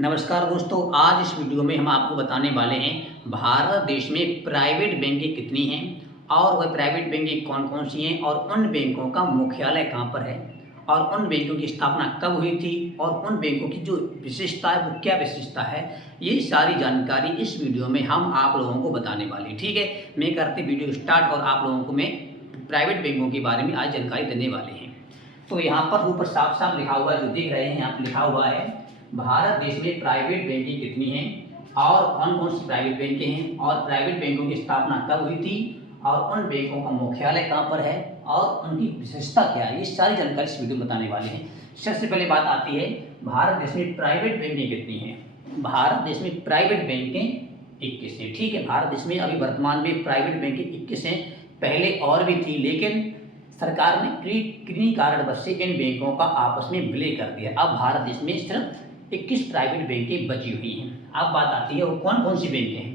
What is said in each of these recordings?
नमस्कार दोस्तों, आज इस वीडियो में हम आपको बताने वाले हैं भारत देश में प्राइवेट बैंकें कितनी हैं और वह प्राइवेट बैंकें कौन-कौन सी हैं और उन बैंकों का मुख्यालय कहाँ पर है और उन बैंकों की स्थापना कब हुई थी और उन बैंकों की जो विशेषता है वो क्या विशेषता है। ये सारी जानकारी इस वीडियो में हम आप लोगों को बताने वाले हैं। ठीक है, मैं करते वीडियो स्टार्ट और आप लोगों को मैं प्राइवेट बैंकों के बारे में आज जानकारी देने वाले हैं। तो यहाँ पर ऊपर साफ-साफ लिखा हुआ है, जो देख रहे हैं यहाँ पर लिखा हुआ है भारत देश में प्राइवेट बैंकें कितनी हैं और कौन-कौन सी प्राइवेट बैंकें हैं और प्राइवेट बैंकों की स्थापना कब हुई थी और उन बैंकों का मुख्यालय कहाँ पर है और उनकी विशेषता क्या है, ये सारी जानकारी इस वीडियो में बताने वाले हैं। सबसे पहले बात आती है भारत देश में प्राइवेट बैंकें कितनी हैं। भारत देश में प्राइवेट बैंकें 21 हैं। ठीक है, भारत देश में अभी वर्तमान में प्राइवेट बैंकें 21 हैं। पहले और भी थी, लेकिन सरकार ने किन्हीं कारणवश से इन बैंकों का आपस में विलय कर दिया। अब भारत देश में सिर्फ 21 प्राइवेट बैंकें बची हुई हैं। अब बात आती है वो कौन कौन सी बैंकें हैं।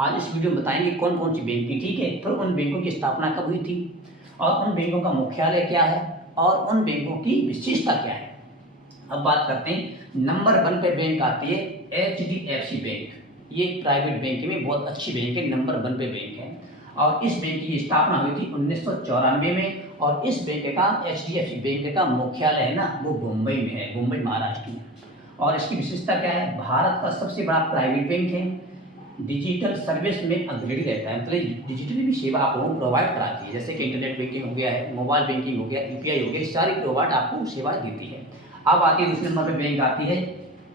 आज इस वीडियो में बताएंगे कौन कौन सी बैंकें, ठीक है, फिर उन बैंकों की स्थापना कब हुई थी और उन बैंकों का मुख्यालय क्या है और उन बैंकों की विशेषता क्या है। अब बात करते हैं, नंबर 1 पे बैंक आती है HDFC बैंक। ये प्राइवेट बैंक में बहुत अच्छी बैंक है, नंबर 1 पे बैंक है और इस बैंक की स्थापना हुई थी 1994 में और इस बैंक का HDFC बैंक का मुख्यालय है ना वो मुंबई में है, मुंबई महाराष्ट्र में। और इसकी विशेषता क्या है, भारत का सबसे बड़ा प्राइवेट बैंक है, डिजिटल सर्विस में अग्रणी रहता है, मतलब डिजिटली भी सेवा आप लोगों को प्रोवाइड कराती है, जैसे कि इंटरनेट बैंकिंग हो गया है, मोबाइल बैंकिंग हो गया, UPI हो गया, सारी प्रोवाइड आपको सेवा देती है। अब आती है दूसरे नंबर पर बैंक आती है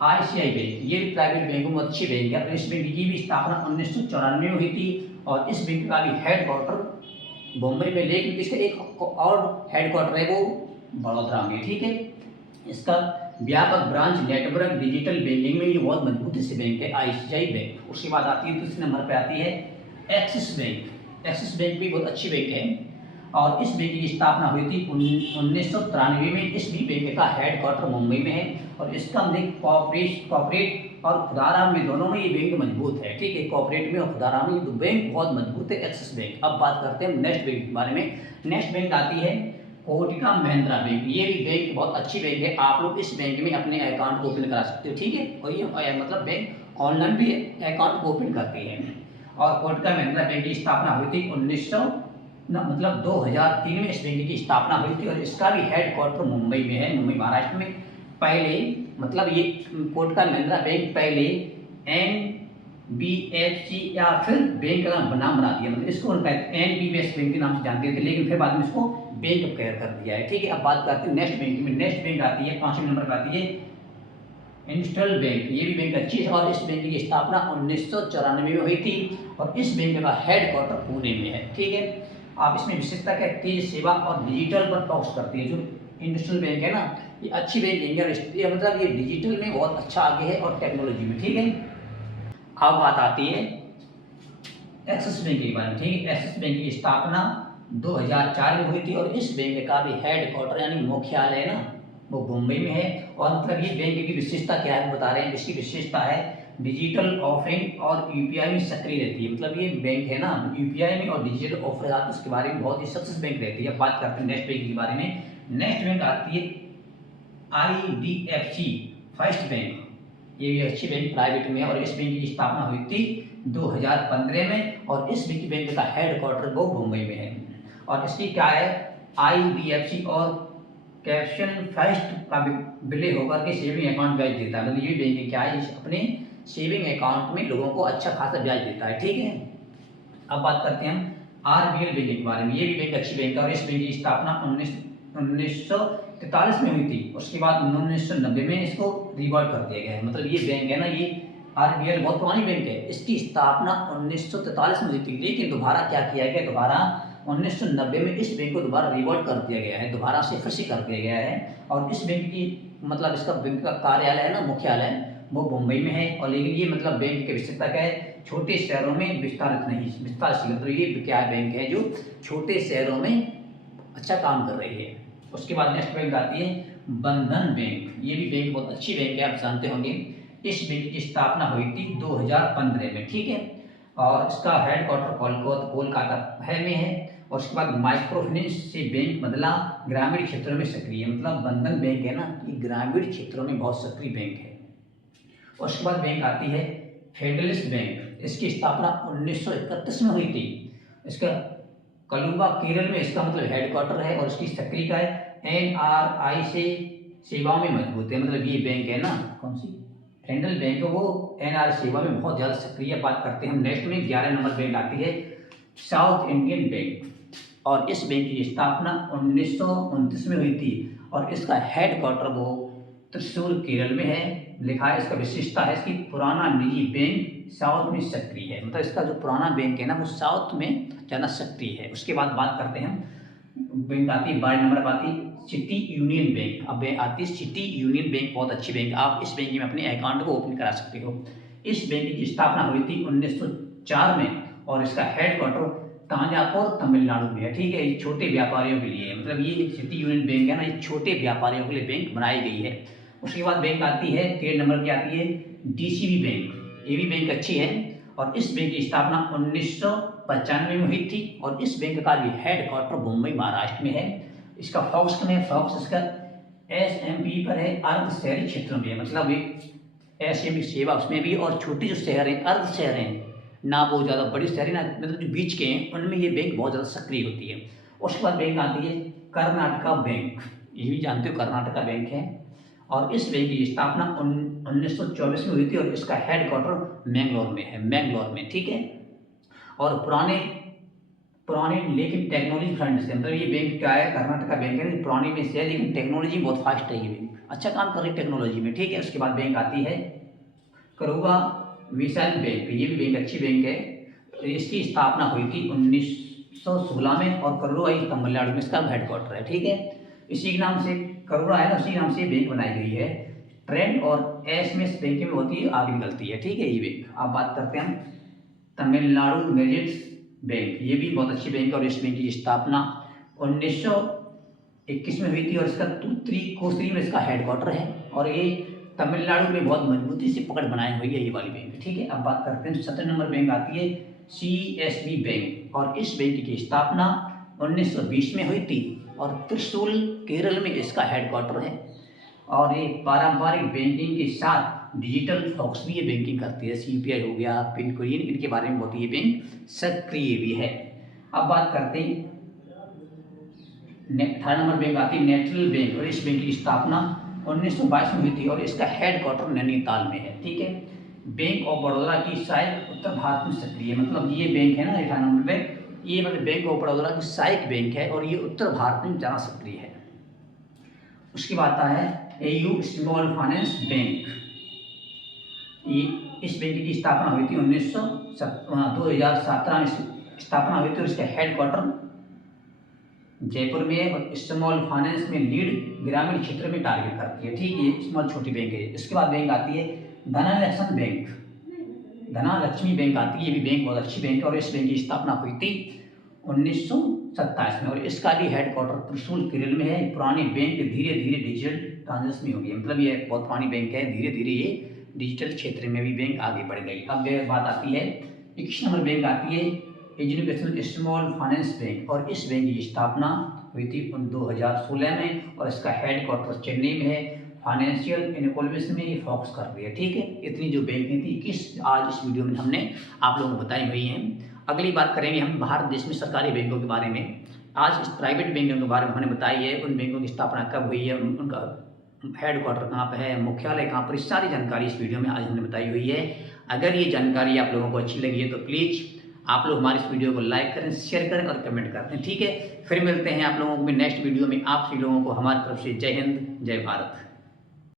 ICICI बैंक। ये भी प्राइवेट बैंकों में अच्छी बैंक है और इस बैंक की भी स्थापना 1994 में हुई थी और इस बैंक का भी हेडक्वार्टर मुंबई में, लेकिन इसका एक और हेडक्वार्टर है वो बड़ौदा में। ठीक है, इसका व्यापक ब्रांच नेटवर्क डिजिटल बैंकिंग में ये बहुत मजबूत से बैंक है ICICI बैंक। उसके बाद आती है दूसरे नंबर पे आती है एक्सिस बैंक। एक्सिस बैंक भी बहुत अच्छी बैंक है और इस बैंक की स्थापना हुई थी 1993 में। इस भी बैंक का हेडक्वार्टर मुंबई में है और इसका कॉर्पोरेट और खुदारा में दोनों में ये बैंक मजबूत है। ठीक है, कॉर्पोरेट में और खुदारा में ये बैंक बहुत मजबूत है, एक्सिस बैंक। अब बात करते हैं नेक्स्ट बैंक के बारे में। नेक्स्ट बैंक आती है कोटक महिंद्रा बैंक। ये भी बैंक बहुत अच्छी बैंक है, आप लोग इस बैंक में अपने अकाउंट को ओपन करा सकते हो। ठीक है, और ये मतलब बैंक ऑनलाइन भी अकाउंट को ओपन करती है। और कोटक महिंद्रा बैंक की स्थापना हुई थी 2003 में इस बैंक की स्थापना हुई थी और इसका भी हेडक्वार्टर मुंबई में है, मुंबई महाराष्ट्र में। पहले मतलब ये कोटक महिंद्रा बैंक पहले NBFC या फिर बैंक का नाम बना दिया, मतलब इसको NBFC बैंक के नाम से जानते थे, लेकिन फिर बाद में इसको बैंक क्लियर कर दिया है। ठीक है, अब बात करते हैं नेक्स्ट बैंक में। नेक्स्ट बैंक आती है 5वें नंबर पर आती है इंडस्ट्रियल बैंक। ये भी बैंक अच्छी है और इस बैंक की स्थापना 1994 में हुई थी और इस बैंक का हेडक्वार्टर पुणे में है। ठीक है, आप इसमें विशेषता क्या, तेज सेवा और डिजिटल पर फोकस करती है। जो इंडस्ट्रियल बैंक है ना, ये अच्छी बैंक है, मतलब ये डिजिटल में बहुत अच्छा आगे है और टेक्नोलॉजी में। ठीक है, अब बात आती है एक्सिस बैंक के बारे में। ठीक है, एक्सिस बैंक की स्थापना 2004 में हुई थी और इस बैंक का भी हेडक्वार्टर यानी मुख्यालय ना वो मुंबई में है। और मतलब ये बैंक की विशेषता क्या है बता रहे हैं। इसकी विशेषता है डिजिटल ऑफरिंग और UPI में सक्रिय रहती है, मतलब ये बैंक है ना UPI में और डिजिटल ऑफर इसके बारे में बहुत ही सक्सेस बैंक रहती है। बात करते हैं नेक्स्ट बैंक के बारे में। नेक्स्ट बैंक आती है IDFC फर्स्ट बैंक। ये भी अच्छी बैंक प्राइवेट में है और इस बैंक की स्थापना हुई थी 2015 में और इस बैंक का हेडक्वार्टर वो मुंबई में है। और इसकी क्या है, IDFC और कैप्शन फर्स्ट का विलय होकर के सेविंग अकाउंट ब्याज देता है, मतलब ये बैंक क्या है, अपने सेविंग अकाउंट में लोगों को अच्छा खासा ब्याज देता है। ठीक है, अब बात करते हैं हम RBL बैंक के बारे में। ये भी बैंक अच्छी बैंक है और इस बैंक की स्थापना 1943 में हुई थी। उसके बाद 1990 में इसको रिवर्ट कर दिया गया है, मतलब ये बैंक है ना, ये RBL बहुत पुरानी बैंक है। इसकी स्थापना 1943 में हुई थी, लेकिन दोबारा क्या किया गया, दोबारा 1990 में इस बैंक को दोबारा रिवर्ट कर दिया गया है, दोबारा से फिर से कर दिया गया है। और इस बैंक की मतलब इसका बैंक का कार्यालय है ना, मुख्यालय वो मुंबई में है। और लेकिन ये मतलब बैंक की विशेषता क्या है, छोटे शहरों में विस्तारित नहीं, विस्तारशील, मतलब ये क्या बैंक है जो छोटे शहरों में अच्छा काम कर रही है। उसके बाद नेक्स्ट बैंक आती है बंधन बैंक। ये भी बैंक बहुत अच्छी बैंक है, आप जानते होंगे। इस बैंक की स्थापना हुई थी 2015 में। ठीक है, और इसका हेडक्वार्टर कोलकाता में है। और उसके बाद माइक्रो फाइनेंस से बैंक बदला ग्रामीण क्षेत्रों में सक्रिय है, मतलब बंधन बैंक है ना, ये ग्रामीण क्षेत्रों में बहुत सक्रिय बैंक है। उसके बाद बैंक आती है फेडरलिस्ट बैंक। इसकी स्थापना 1931 में हुई थी। इसका कलुबा केरल में इसका मतलब हेडक्वार्टर है और इसकी सक्रिय का है NRI से सेवाओं में मजबूत है। मतलब ये बैंक है ना, कौन सी फेडरल बैंक है, वो NRI सेवा में बहुत ज़्यादा सक्रिय बात करते हैं हम। नेक्स्ट में 11 नंबर बैंक आती है साउथ इंडियन बैंक और इस बैंक की स्थापना 1929 में हुई थी और इसका हेडक्वार्टर वो त्रिशूर केरल में है। लिखा है इसका विशेषता है इसकी पुराना निजी बैंक साउथ में सक्रिय है। मतलब इसका जो पुराना बैंक है ना वो साउथ में ज़्यादा सक्रिय है। उसके बाद बात करते हैं हम बैंक आती है 12 नंबर पर आती है सिटी यूनियन बैंक। अब आती है सिटी यूनियन बैंक, बहुत अच्छी बैंक। आप इस बैंक में अपने अकाउंट को ओपन करा सकते हो। इस बैंक की स्थापना हुई थी 1904 में और इसका हेडक्वार्टर तांजापुर तमिलनाडु में है। ठीक है, ये छोटे व्यापारियों के लिए, मतलब ये सिटी यूनियन बैंक है ना, ये छोटे व्यापारियों के लिए बैंक बनाई गई है। उसके बाद बैंक आती है 13 नंबर की आती है DCB बैंक। ये भी बैंक अच्छी है और इस बैंक की स्थापना 1995 में हुई थी और इस बैंक का भी हेडक्वार्टर मुंबई महाराष्ट्र में है। इसका फोकस में फोकस इसका SMP पर है, अर्ध शहरी क्षेत्रों में है। मतलब एक SME सेवा उसमें भी, और छोटे जो शहर हैं अर्ध शहर हैं ना, वो ज़्यादा बड़ी शहर है ना, मतलब जो बीच के हैं उनमें ये बैंक बहुत ज़्यादा सक्रिय होती है। उसके बाद बैंक आती है कर्नाटका बैंक। ये भी जानते हो कर्नाटका बैंक है और इस बैंक की स्थापना 1924 में हुई थी और इसका हेडक्वार्टर मैंगलोर में है, मैंगलोर में। ठीक है, और पुराने लेकिन टेक्नोलॉजी फ्रंट से, मतलब ये बैंक क्या है, कर्नाटका बैंक है, पुरानी में से है लेकिन टेक्नोलॉजी बहुत फास्ट है, ये बैंक अच्छा काम कर रही है टेक्नोलॉजी में। ठीक है, उसके बाद बैंक आती है करुवा विशाल बैंक। ये भी बैंक अच्छी बैंक है। इसकी स्थापना हुई थी 1916 में और करुवा तमिलनाडु में इसका हेडक्वार्टर है। ठीक है, इसी के नाम से करुड़ा है ना, उसी नाम से बैंक बनाई गई है। ट्रेंड और SMS बैंक में होती है, आगे निकलती है। ठीक है, ये बैंक। आप बात करते हैं तमिलनाडु मेरिट्स बैंक। ये भी बहुत अच्छी बैंक है और इस बैंक की स्थापना 1921 में हुई थी और इसका तूत्रीकोश्री में इसका हेडक्वार्टर है और ये तमिलनाडु में बहुत मजबूती से पकड़ बनाई हुई है ये वाली बैंक। ठीक है, अब बात करते हैं 17 नंबर बैंक आती है CSB बैंक और इस बैंक की स्थापना 1920 में हुई थी और त्रिशूल केरल में इसका हेडक्वार्टर है और ये पारंपरिक बैंकिंग के साथ डिजिटल फोकस भी ये बैंकिंग करती है। UPI हो गया, पिन कोड, इनके बारे में बहुत ये बैंक सक्रिय भी है। अब बात करते हैं 18 नंबर बैंक आती है नेशनल बैंक और इस बैंक की स्थापना 1922 में हुई थी और इसका हेडक्वार्टर नैनीताल में है। ठीक है, बैंक ऑफ बड़ौदा की शायद उत्तर भारत में सक्रिय है। मतलब ये बैंक है ना 18 नंबर बैंक, ये मतलब बैंक ऑफ बड़ौदा की सहायक बैंक है और ये उत्तर भारत में ज़्यादा सक्रिय है। उसके बाद आता है AU स्मॉल फाइनेंस बैंक। ये इस बैंक की स्थापना हुई थी 2017 में स्थापना हुई थी और इसका हेडक्वार्टर जयपुर में है और स्मॉल फाइनेंस में लीड ग्रामीण क्षेत्र में टारगेट करती है। ठीक है, ये स्मॉल छोटी बैंक है। इसके बाद बैंक आती है धनलक्ष्मी बैंक। धनलक्ष्मी बैंक आती है, ये भी बैंक बहुत अच्छी बैंक है और इस बैंक की स्थापना हुई थी 1927 में और इसका भी हेडक्वार्टर त्रिशूल केरल में है। पुरानी बैंक धीरे धीरे डिजिटल ट्रांजेक्शन में होगी, मतलब ये बहुत पुरानी बैंक है, धीरे धीरे ये डिजिटल क्षेत्र में भी बैंक आगे बढ़ गई। अब बात आती है 21 नंबर बैंक आती है एजुकेशनल स्मॉल फाइनेंस बैंक और इस बैंक की स्थापना हुई थी 2016 में और इसका हेडक्वार्टर चेन्नई में है। फाइनेंशियल इनक्लूजन में ये फोकस कर रही है। ठीक है, इतनी जो बैंकें थी आज इस वीडियो में हमने आप लोगों को बताई हुई हैं। अगली बात करेंगे हम भारत देश में सरकारी बैंकों के बारे में। आज इस प्राइवेट बैंकों के बारे में हमने बताई है, उन बैंकों की स्थापना कब हुई है, उनका हेडक्वार्टर कहाँ पर है, मुख्यालय कहाँ पर, इस सारी जानकारी इस वीडियो में आज हमने बताई हुई है। अगर ये जानकारी आप लोगों को अच्छी लगी है तो प्लीज़ आप लोग हमारे इस वीडियो को लाइक करें, शेयर करें और कमेंट करते हैं। ठीक है, फिर मिलते हैं आप लोगों को नेक्स्ट वीडियो में। आप सभी लोगों को हमारी तरफ से जय हिंद, जय भारत।